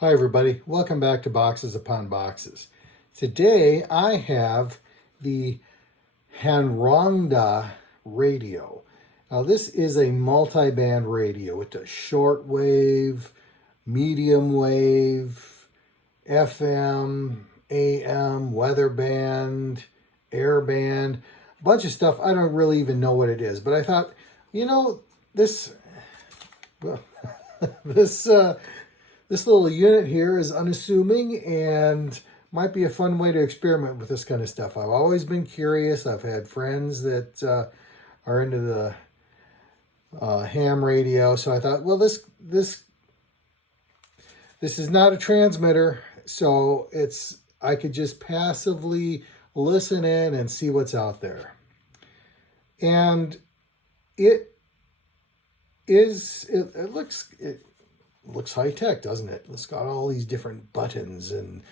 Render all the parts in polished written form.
Hi everybody, welcome back to Boxes Upon Boxes. Today I have the HanRongDa radio. Now this is a multi-band radio. It does shortwave, medium wave, FM, AM, weather band, air band, a bunch of stuff. I don't really even know what it is, but I thought, this, well, this this little unit here is unassuming and might be a fun way to experiment with this kind of stuff. I've always been curious. I've had friends that are into the ham radio, so I thought, well, this is not a transmitter, so I could just passively listen in and see what's out there. And it looks high tech, doesn't it? It's got all these different buttons and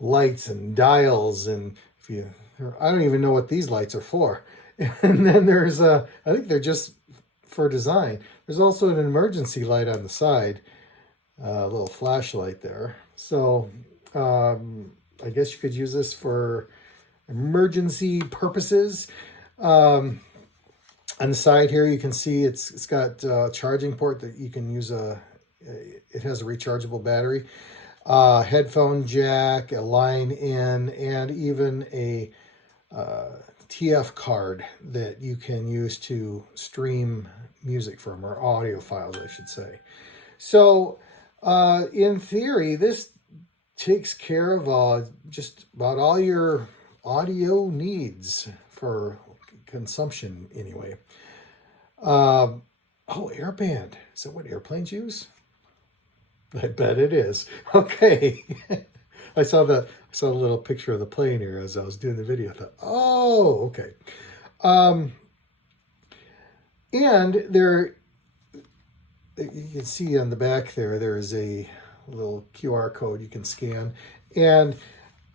lights and dials, and I don't even know what these lights are for. And then there's I think they're just for design. There's also an emergency light on the side, a little flashlight there. So I guess you could use this for emergency purposes. On the side here, you can see it's got a charging port that you can use. It has a rechargeable battery, headphone jack, a line in, and even a TF card that you can use to stream music from, or audio files, I should say. So in theory, this takes care of just about all your audio needs for consumption anyway. Airband. Is that what airplanes use? I bet it is. Okay. I saw the little picture of the plane here as I was doing the video. I thought, oh, okay. And there, you can see on the back there is a little QR code you can scan, and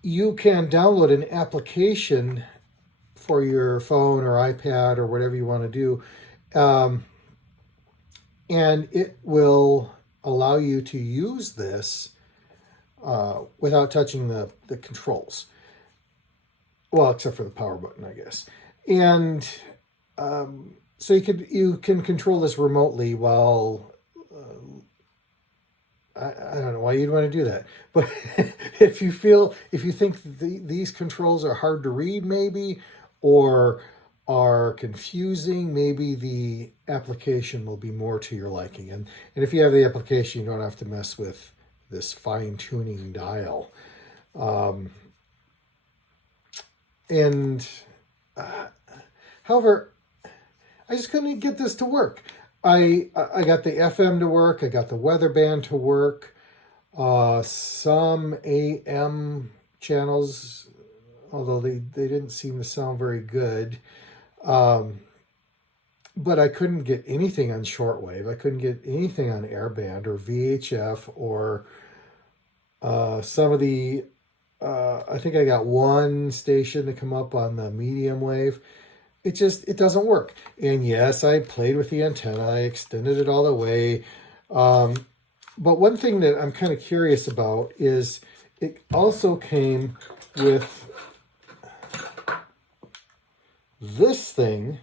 you can download an application for your phone or iPad or whatever you want to do. And it will allow you to use this without touching the controls. Well, except for the power button, I guess. And so you can control this remotely while I don't know why you'd want to do that, but if you think these controls are hard to read, maybe, or are confusing, maybe the application will be more to your liking. And if you have the application, you don't have to mess with this fine-tuning dial. However, I just couldn't get this to work. I got the FM to work. I got the weather band to work. Some AM channels, although they didn't seem to sound very good. But I couldn't get anything on shortwave. I couldn't get anything on airband or VHF or some of the, I think I got one station to come up on the medium wave. It doesn't work. And yes, I played with the antenna. I extended it all the way. But one thing that I'm kind of curious about is it also came with this thing.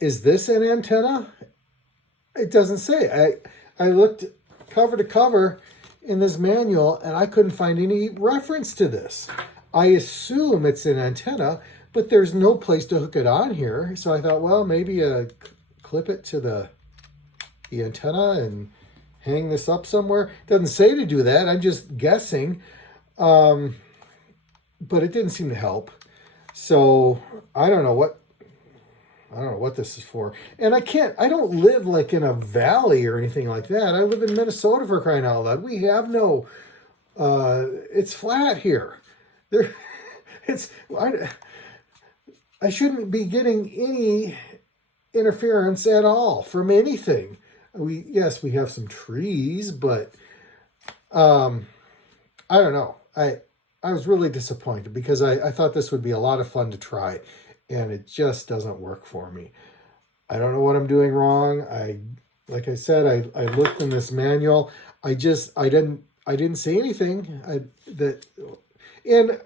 Is this an antenna? It doesn't say. I looked cover to cover in this manual and I couldn't find any reference to this. I assume it's an antenna, but there's no place to hook it on here. So I thought, well, maybe clip it to the antenna and hang this up somewhere. It doesn't say to do that. I'm just guessing. But it didn't seem to help. So I don't know what this is for. And I don't live like in a valley or anything like that. I live in Minnesota, for crying out loud. We have no, it's flat here. I shouldn't be getting any interference at all from anything. We have some trees, but I don't know. I was really disappointed because I thought this would be a lot of fun to try, and it just doesn't work for me. I don't know what I'm doing wrong. like I said, I looked in this manual. I didn't see anything and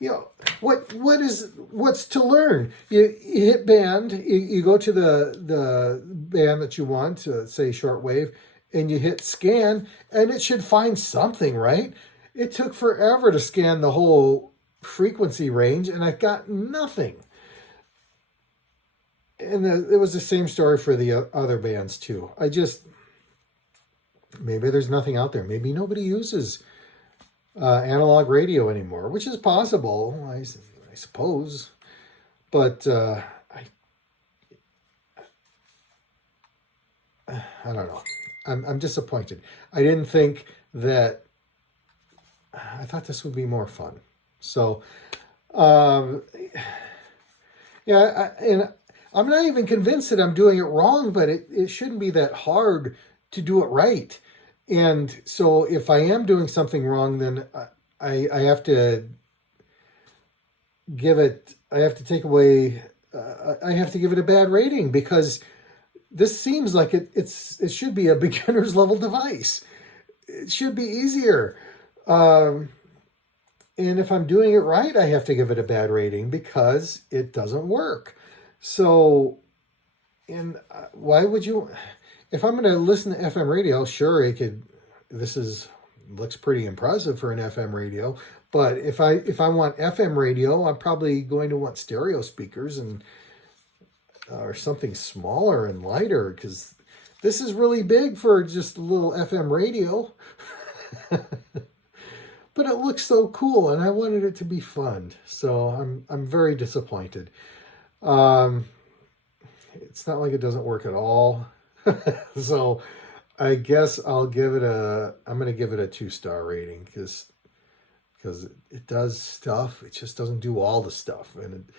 you know, what's to learn? You hit band, you go to the band that you want, say shortwave, and you hit scan, and it should find something, right? It took forever to scan the whole frequency range, and I got nothing. And it was the same story for the other bands too. Maybe there's nothing out there. Maybe nobody uses analog radio anymore, which is possible, I suppose. But I don't know. I'm disappointed. I didn't think that. I thought this would be more fun. So, yeah, and I'm not even convinced that I'm doing it wrong, but it shouldn't be that hard to do it right. And so if I am doing something wrong, then I have to I have to take away, I have to give it a bad rating because this seems like it should be a beginner's level device. It should be easier. And if I'm doing it right, I have to give it a bad rating because it doesn't work. So, and why would you, if I'm going to listen to FM radio, sure, looks pretty impressive for an FM radio. But if I want FM radio, I'm probably going to want stereo speakers or something smaller and lighter, because this is really big for just a little FM radio. But it looks so cool, and I wanted it to be fun. So I'm very disappointed. It's not like it doesn't work at all. So I guess I'm going to give it a 2-star rating because it does stuff. It just doesn't do all the stuff. And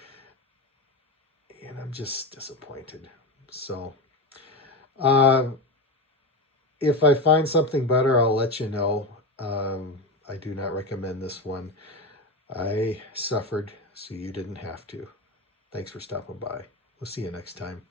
I'm just disappointed. So if I find something better, I'll let you know. I do not recommend this one. I suffered, so you didn't have to. Thanks for stopping by. We'll see you next time.